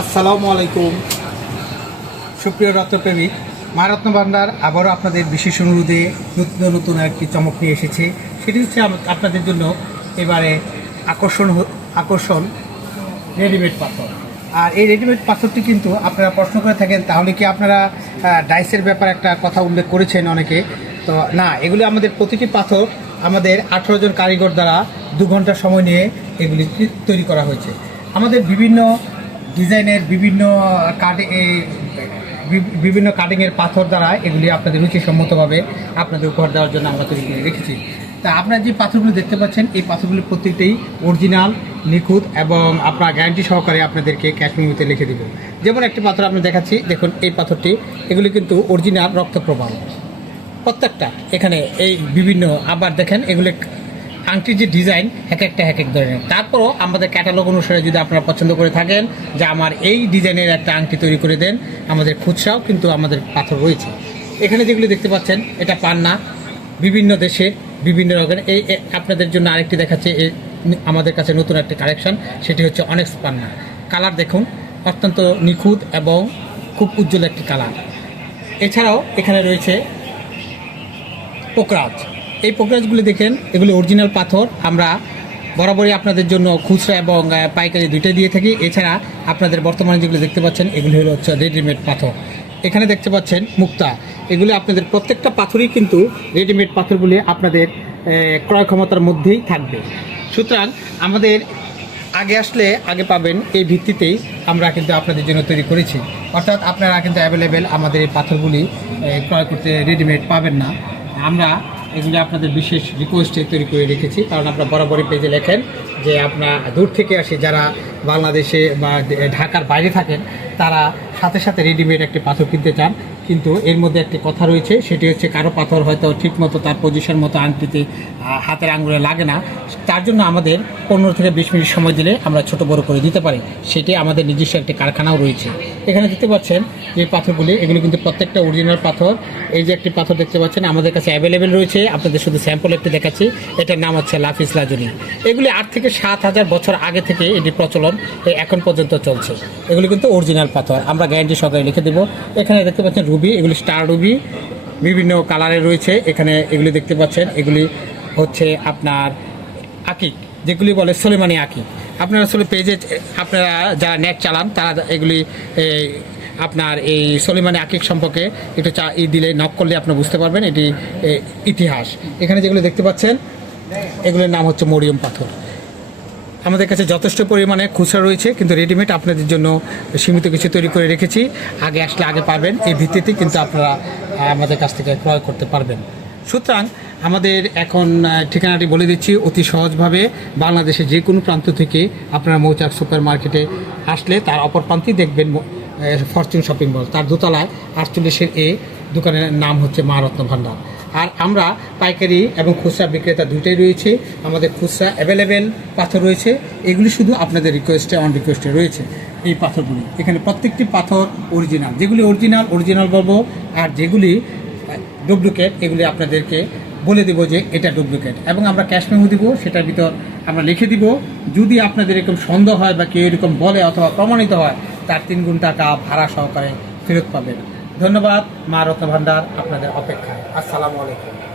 আসসালামু আলাইকুম। সুপ্রিয় রত্নপ্রেমিক মারত্ন ভান্ডার আবারও আপনাদের বিশেষ অনুরোধে নতুন নতুন একটি চমক নিয়ে এসেছে। সেটি হচ্ছে আপনাদের জন্য এবারে আকর্ষণ আকর্ষণ রেডিমেড পাথর। আর এই রেডিমেড পাথরটি কিন্তু আপনারা প্রশ্ন করে থাকেন, তাহলে কি আপনারা ডাইসের ব্যাপারে একটা কথা উল্লেখ করেছেন অনেকে? তো না, এগুলি আমাদের প্রতিটি পাথর আমাদের আঠেরো জন কারিগর দ্বারা দু ঘণ্টা সময় নিয়ে এগুলি তৈরি করা হয়েছে। আমাদের বিভিন্ন ডিজাইনের বিভিন্ন কাটে বিভিন্ন কাটিংয়ের পাথর দ্বারা এগুলি আপনাদের রুচিসম্মতভাবে আপনাদের উপহার দেওয়ার জন্য আমরা তৈরি করে রেখেছি। তা আপনারা যে পাথরগুলো দেখতে পাচ্ছেন, এই পাথরগুলি প্রত্যেকটাই অরিজিনাল নিখুঁত এবং আপনার গ্যারান্টি সহকারে আপনাদেরকে ক্যাশ লিখে দিব। যেমন একটি পাথর আপনি দেখাচ্ছি, দেখুন এই পাথরটি, এগুলি কিন্তু অরিজিনাল রক্তপ্রবাহ। প্রত্যেকটা, এখানে এই বিভিন্ন আবার দেখেন, এগুলি আংটির যে ডিজাইন এক একটা, এক এক ধরনের। তারপরও আমাদের ক্যাটালগ অনুসারে যদি আপনারা পছন্দ করে থাকেন, যে আমার এই ডিজাইনের একটা আংটি তৈরি করে দেন, আমাদের খুচরাও কিন্তু আমাদের পাথর রয়েছে। এখানে যেগুলি দেখতে পাচ্ছেন, এটা পান্না, বিভিন্ন দেশে বিভিন্ন রকমের এই আপনাদের জন্য আরেকটি দেখাচ্ছে আমাদের কাছে নতুন একটা কালেকশন সেটি হচ্ছে অনেক পান্না। কালার দেখুন, অত্যন্ত নিখুঁত এবং খুব উজ্জ্বল একটি কালার এছাড়াও এখানে রয়েছে পোকরাজ। এই পোকরাজগুলি দেখেন, এগুলি অরিজিনাল পাথর। আমরা বরাবরই আপনাদের জন্য খুচরা এবং পাইকারি দুইটাই দিয়ে থাকি। এছাড়া আপনাদের বর্তমানে যেগুলো দেখতে পাচ্ছেন, এগুলি হলো হচ্ছে রেডিমেড পাথর। এখানে দেখতে পাচ্ছেন মুক্তা। এগুলি আপনাদের প্রত্যেকটা পাথরই কিন্তু রেডিমেড পাথরগুলি আপনাদের ক্রয় ক্ষমতার মধ্যেই থাকবে। সুতরাং আমাদের আগে আসলে আগে পাবেন, এই ভিত্তিতেই আমরা কিন্তু আপনাদের জন্য তৈরি করেছি। অর্থাৎ আপনারা কিন্তু অ্যাভেলেবেল আমাদের এই পাথরগুলি ক্রয় করতে রেডিমেড পাবেন না। আমরা এগুলি আপনাদের বিশেষ রিকোয়েস্টে তৈরি করে রেখেছি। কারণ আপনারা বরাবরই পেজে লেখেন যে আপনার দূর থেকে আসে যারা বাংলাদেশে বা ঢাকার বাইরে থাকেন, তারা সাথে সাথে রেডিমেড একটি পাথর কিনতে চান। কিন্তু এর মধ্যে একটি কথা রয়েছে, সেটি হচ্ছে কারও পাথর হয়তো ঠিকমতো তার পজিশন মতো আংটিতে হাতের আঙুলে লাগে না। তার জন্য আমাদের পনেরো থেকে বিশ মিনিট সময় দিলে আমরা ছোট বড় করে দিতে পারি। সেটি আমাদের নিজস্ব একটি কারখানাও রয়েছে। এখানে দেখতে পাচ্ছেন যে পাথরগুলি, এগুলো কিন্তু প্রত্যেকটা অরিজিনাল পাথর। এই যে একটি পাথর দেখতে পাচ্ছেন, আমাদের কাছে অ্যাভেলেবেল রয়েছে। আপনাদের শুধু স্যাম্পল একটি দেখাচ্ছি। এটার নাম হচ্ছে লাফিস লাজুনি এগুলি আট থেকে সাত হাজার বছর আগে থেকে এটি প্রচলন এখন পর্যন্ত চলছে। এগুলি কিন্তু অরিজিনাল পাথর। আমরা গ্যারান্টি সহকারে লিখে দেবো। এখানে দেখতে পাচ্ছেন রুবি এগুলি স্টার রুবি বিভিন্ন কালারের রয়েছে। এখানে এগুলি দেখতে পাচ্ছেন। এগুলি হচ্ছে আপনার আকিক, যেগুলি বলে সোলেমানি আকিক। আপনারা আসলে পেজে আপনারা যারা নেট চালান, তারা এগুলি আপনার এই সোলেমানি আকিক সম্পর্কে একটু চা, ই দিলে নক করলে আপনি বুঝতে পারবেন। এটি ইতিহাস। এখানে যেগুলো দেখতে পাচ্ছেন, এগুলোর নাম হচ্ছে মরিয়ম পাথর। আমাদের কাছে যথেষ্ট পরিমাণে খুচরা রয়েছে, কিন্তু রেডিমেড আপনাদের জন্য সীমিত কিছু তৈরি করে রেখেছি। আগে আসলে আগে পাবেন এই ভিত্তিতে কিন্তু আপনারা আমাদের কাছ থেকে ক্রয় করতে পারবেন। সুতরাং আমাদের এখন ঠিকানাটি বলে দিচ্ছি, অতি সহজভাবে বাংলাদেশের যে কোনো প্রান্ত থেকে আপনারা মৌচাক সুপার মার্কেটে আসলে তার অপর প্রান্তেই দেখবেন ফরচুন শপিং মল তার দোতলায় আটচল্লিশের এ দোকানের নাম হচ্ছে মা রত্ন ভান্ডার আর আমরা পাইকারি এবং খুচরা বিক্রেতা দুইটাই রয়েছে। আমাদের খুচরা অ্যাভেলেবেল পাথর রয়েছে। এগুলি শুধু আপনাদের রিকোয়েস্টে অন রিকোয়েস্টে রয়েছে এই পাথরগুলি। এখানে প্রত্যেকটি পাথর অরিজিনাল যেগুলি অরিজিনাল অরিজিনাল বলব, আর যেগুলি ডুপ্লিকেট এগুলি আপনাদেরকে বলে দেবো যে এটা ডুপ্লিকেট এবং আমরা ক্যাশ মেমো দিব, সেটার ভিতর আমরা লিখে দিব। যদি আপনাদের এরকম সন্দেহ হয় বা কেউ এরকম বলে অথবা প্রমাণিত হয়, তার তিন গুণ টাকা ভাড়া সহকারে ফেরত পাবেন। ধন্যবাদ মা রত্ন ভান্ডার আপনাদের অপেক্ষায়। আসসালামু আলাইকুম।